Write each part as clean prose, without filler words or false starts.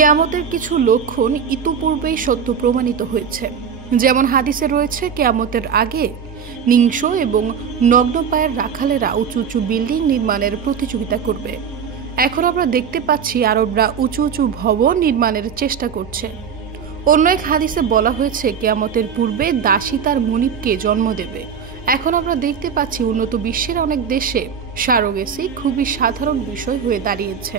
কিয়ামতের কিছু লক্ষণ ইতোপূর্বেই সত্য প্রমাণিত হয়েছে। যেমন হাদিসে রয়েছে, কিয়ামতের আগে নিংস্ব এবং নগ্ন পায়ের রাখালেরা উঁচু উঁচু বিল্ডিং নির্মাণের প্রতিযোগিতা করবে। এখন আমরা দেখতে পাচ্ছি আরবরা উঁচু উঁচু ভবন নির্মাণের চেষ্টা করছে। অন্য এক হাদিসে বলা হয়েছে, কিয়ামতের পূর্বে দাসী তার মনিবকে জন্ম দেবে। এখন আমরা দেখতে পাচ্ছি উন্নত বিশ্বের অনেক দেশে সারোগেসি খুবই সাধারণ বিষয় হয়ে দাঁড়িয়েছে,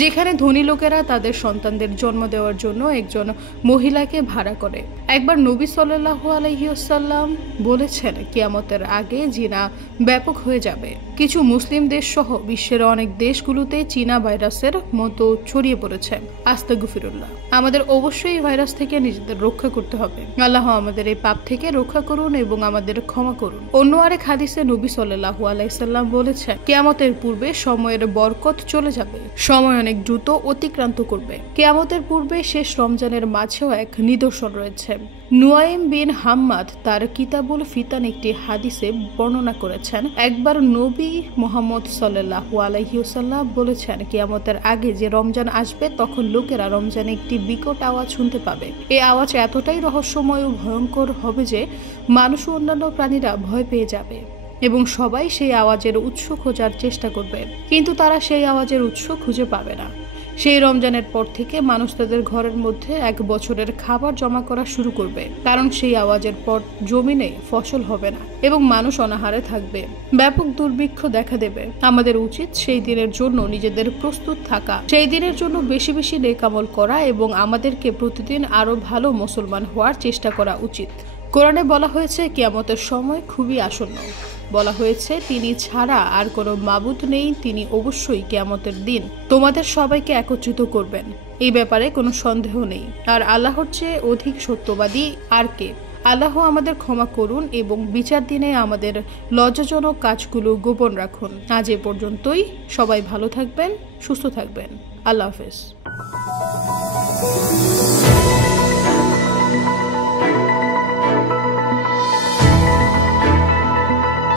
যেখানে ধনী লোকেরা তাদের সন্তানদের জন্ম দেওয়ার জন্য একজন মহিলাকে ভাড়া করে। একবার নবী সাল্লাল্লাহু আলাইহি ওয়াসাল্লাম বলেছেন, কিয়ামতের আগে জিনা ব্যাপক হয়ে যাবে। কিছু মুসলিম দেশ সহ বিশ্বের অনেক দেশগুলোতে চীনা ভাইরাসের মতো ছড়িয়ে পড়েছে। আস্তাগফিরুল্লাহ। আমাদের অবশ্যই এই ভাইরাস থেকে নিজেদের রক্ষা করতে হবে। আল্লাহ আমাদের এই পাপ থেকে রক্ষা করুন এবং আমাদের ক্ষমা করুন। অন্য আরেক হাদিসে নবী সাল্লাল্লাহু আলাইহি সাল্লাম বলেছেন, কিয়ামতের পূর্বে সময়ের বরকত চলে যাবে, সময় অনেক দ্রুত অতিক্রান্ত করবে। কিয়ামতের পূর্বে শেষ রমজানের মাঝেও এক নিদর্শন রয়েছে। নুয়াইম বিন হাম্মাদ তার কিতাবুল ফিতান একটি হাদিসে বর্ণনা করেছেন, একবার নবী মুহাম্মদ সাল্লাল্লাহু আলাইহি ওয়াসাল্লাম বলেছেন, কিয়ামতের আগে যে রমজান আসবে তখন লোকেরা রমজানে একটি বিকট আওয়াজ শুনতে পাবে। এই আওয়াজ এতটাই রহস্যময় ও ভয়ঙ্কর হবে যে মানুষ ও অন্যান্য প্রাণীরা ভয় পেয়ে যাবে এবং সবাই সেই আওয়াজের উৎস খোঁজার চেষ্টা করবে, কিন্তু তারা সেই আওয়াজের উৎস খুঁজে পাবে না। সেই রমজানের পর থেকে মানুষ তাদের ঘরের মধ্যে 1 বছরের খাবার জমা করা শুরু করবে, কারণ সেই আওয়াজের পর জমিনে ফসল হবে না এবং মানুষ অনাহারে থাকবে। ব্যাপক দুর্ভিক্ষ দেখা দেবে। আমাদের উচিত সেই দিনের জন্য নিজেদের প্রস্তুত থাকা, সেই দিনের জন্য বেশি বেশি নেক আমল করা এবং আমাদেরকে প্রতিদিন আরো ভালো মুসলমান হওয়ার চেষ্টা করা উচিত। কোরআনে বলা হয়েছে, কিয়ামতের সময় খুবই আসন্ন। বলা হয়েছে, তিনি ছাড়া আর কোনো মাবুদ নেই, তিনি অবশ্যই কিয়ামতের দিন তোমাদের সবাইকে একত্রিত করবেন। এই ব্যাপারে কোনো সন্দেহ নেই। আর আল্লাহর চেয়ে অধিক সত্যবাদী আর কে? আল্লাহ আমাদের ক্ষমা করুন এবং বিচার দিনে আমাদের লজ্জাজনক কাজগুলো গোপন রাখুন। আজ এ পর্যন্তই। সবাই ভালো থাকবেন, সুস্থ থাকবেন। আল্লাহ হাফেজ।